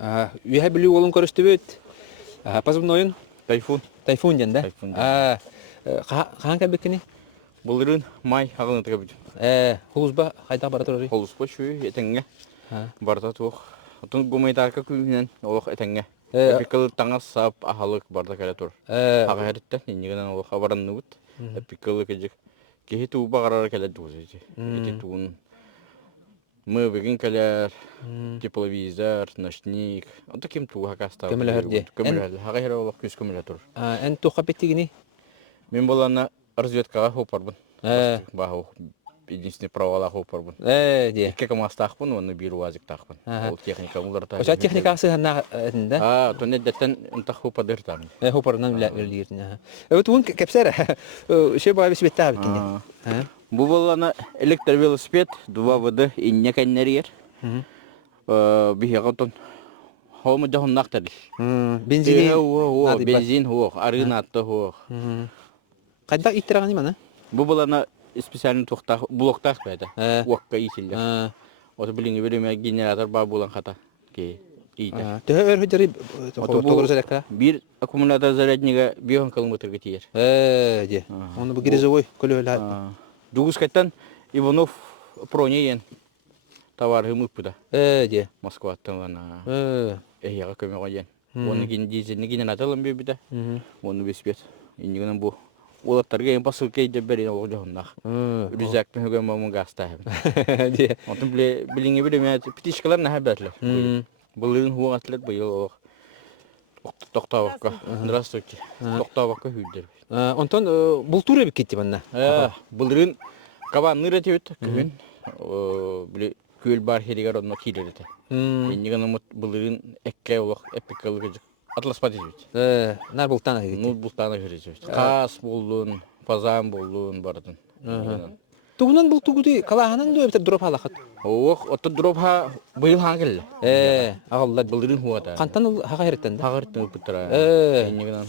Ühe biliyor olun körüstübüt. Позывной Тайфун. Тайфун ден да? Тайфун. Kahan kebekini? Булырын май ағын тігі бүді. Хулузба қайда бара тұрыр? Қолыспа шөй етіңе. Барда туық. Отын гумайтарка күйінен олық етіңе. Эпикал таңа сап ахалық барда кәлі тұр. Аға әріттен, енігінен олық абаранны бұд. Эпикалы кәжік. Кехі туыба қарар кәлі дұғыз еті. Еті туын. Мы бігін кәлер, тепловизор, ночник. Оты кем туға кастау. Көмілерде. Көмілерде. Аға әрі олық күз көмілер тұр. Ән туқа беттігіні? Мен болана разведкаға хопарбын. Бағу единственный правала хопарбын. Де. Екі камаз тақпын, оны бір уазик тақпын. Ол техника ұлар тағын. Оша техникасы ғана әтінде? Тоны дәттен ұнтақ хопадыр тағын. Хопарынан білердерін. Өт ұғын кәпсәрі? Ше баға бесбетті әбіткенде? Бұл болана электровелосипед, 2 инне кәннері ер. Бихе ғалтын. Хауымы жағын нақтарыл. Бензин? Бензин хоқ, арғын атты хоқ. Қайда иттірағаны мана? Бұл болана специальный блоктақ бәді. Уаққа исілдер. Оты біліңі береме генератор бар болан қата. Төһө өрһүдери тогор зарядка. Bir аккумулятор заряднига 5 километрге тиер. Де. Оны бу грязовой көлөлө. Дугус кайттан Иванов Пронеен товар хымыппыда. Де. Москваттан ана. Яга көмө коен. Оны дизельный генераторлар бебиде. Оны беспет. Индигенен бу олаттарга эң посылка иде берен ол жоннак. Рюкзак менен мамун гаста. Де. Онтун билиңе биреме птичкалар на хабарлар. Булын хуатлар быйыл токтабакка. Здравствуйте. Токтабакка хүддер. Онтон бул тур эбик кетти банна. Булын кабанны ретебит. Күн биле көл бар херигер онно килерете. Индигенен булын экке олок эпикалыгы Атлас падежит. Нар бултана кетти. Ну бултана кережит. Кас болдун, фазан болдун бардын. Тугунан бул тугуди калаханан да бетер дроп халахат. Ох, отто дропха быйыл хангел. Агаллар Булдырын хуата. Кантан хага хереттен да. Хагыртын үпүттүрө. Иннигенен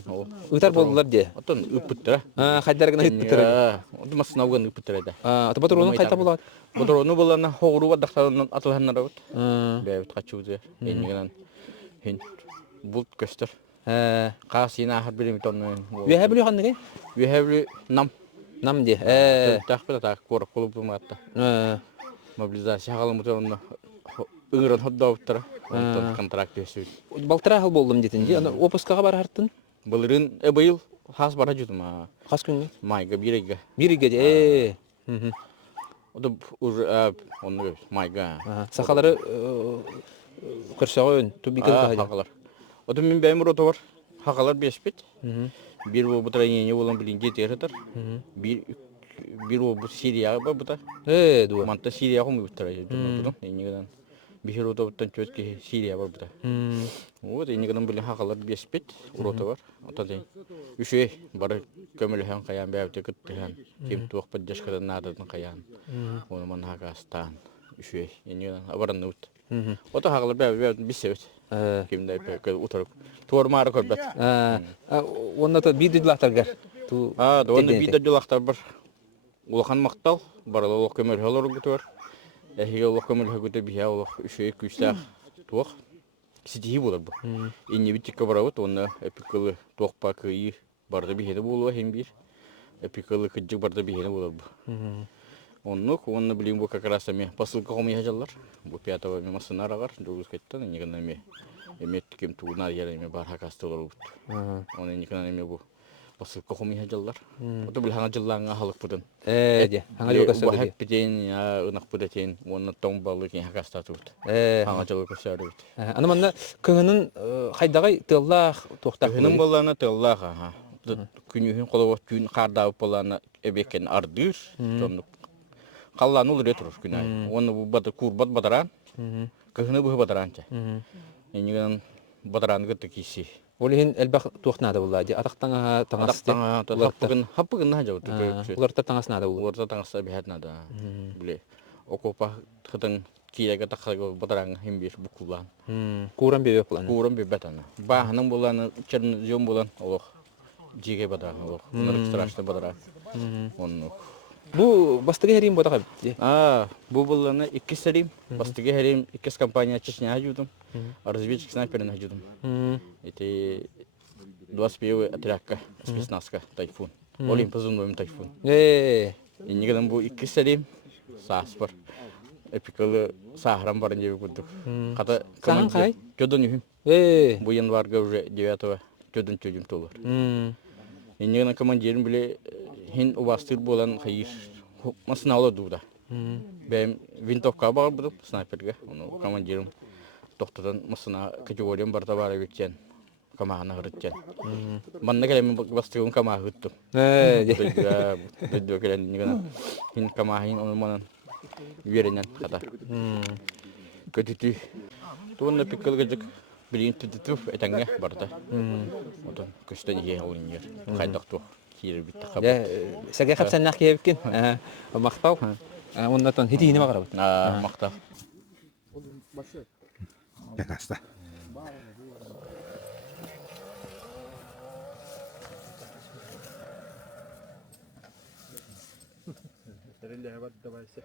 Утар болдулар де. Оттон үпүттүрө. Хайдар гына үпүттүрө. Отто масынауган үпүттүрө да. Ата батырону кайта булат. Батырону булана хогуру вадактарынан атылганнар бут. Бэбит качузе. Иннигенен хин булт көстөр. Касина хар билим тонны. We have you ханныгы? We have Нам де. Тахпыта так корып кулуп булматта. Мобилизация хагалмытын ыгырын ходдауттар. Онтон контракт өсүт. Балтыра хал болдум детинди. Аны опускага бар хартын. Былырын быйыл хас бара жутма. Кас күнгө? Майга биреге. Биреге де. Ода уже онны майга. Сахалары кырсагын тубикел да. Хагалар. Ода мен бәймөр отор. Хагалар беспет. Bir o bu treni olan bilinci tehditler. Bir o bu Suriye bu da. Ду. Mantı Suriye mu bu treni? İni kadar. Bir o da tutan çöz ki Suriye var bu da. O da ini kadar bilin hakalar bir spet. Orada var. O da değil. Üşüye bar kömür hem kayan bir evde kıttıhan. Kim tuğ pajjas kadar nadatın kayan. Onu man hakastan. Üşüye ini kadar abaran nut. O da hakalar bir evde bir sevet. Kim de pek oturup tuvarmara koybat. Onda da bir dilahtargar. Da onda bir dilahtar var. Улахан мактал, баралы улак көмөр хөлөр гүтөр. Эхи улак көмөр хөгүтө бия улак үшөй күчтә туак. Кисити булар бу. Инне битик барабыт, онда эпикалы туакпа кыйы барды биһеде булуа хем бир. Эпикалы кыҗык барды биһеде булар бу. Онны билим бу как раз ами посылка комый хажалар. Бу пятого масынарагар, дугус кеттен, никана ме. Эмет кем тугунар яреме бар хакастылар бут. Оны никана ме бу. Посылка комый хажалар. Ото бил хана жыллаңа халык бутун. Де. Хаңа жогасы де. Бу битен я унак бутен, онны томбалы кен хакастатут. Хаңа жылы көсөрүт. Аны манда кыңынын кайдагай тыллах токтак. Кыңынын боллана тыллах, ха. Күнүхүн колобот күн кардап боллана эбекен ардыр. Қалланы ұлыр етір күнай. Оны бұл курбат батаран, көхіні бұғы батаранча. Енеген батараны күтті кейсі. Ол ең әлбақ туақтынады бұл, атақтаңа таңас деп? Хаппығын наға жауды. Оларда таңасынады бұл? Оларда таңаса бәхетінады. Біле, окопа қытың кейегі тақығы батараңы хем бер бұқылан. Куран бебек бұланы? Куран бебек аны. Бағының боланы, черн жон болан, олық жеге батаран, олық. Нұрық страшны батаран. Оны Бу бастыгы херим бода кабит. Бу булланы 2 сарим. Бастыгы херим 2 компания Чечня ажудум. Разведчик снайперный хождым. Это 21 отрядка, спецназка тайфун. Олим позывной тайфун. И никогда был и киселим, саспар. Эпикалы сахарам баран жебе курдук. Ката командир. Жодон юхим. Бу январга уже 9-го жодон чөжüm толар. И никогда командирим биле хин убастыр болан хайыр масыналы дуда. Бәм винтовка бар буду снайперге. Onu командирим тоқтадан масына категориям барда бара бектен. Камағына ғырыттен. Манна кәлемін бастығын камағы ғыттым. Дөйді кәлемін негені. Хин камағын оны манан үйерінен қада. Көтіті. Туғынна пиккілгі жүк білейін түтітіп әтәңге барды. Отын көштен ең олын ер. Қайдақ туқ. Кейір бітті қабыт. Сәге қапсаннақ кебіккен. Мақтау. Оннатон хетейіне мағыра бұд. Мақтау. Яқаста. Стрелляй, давайся.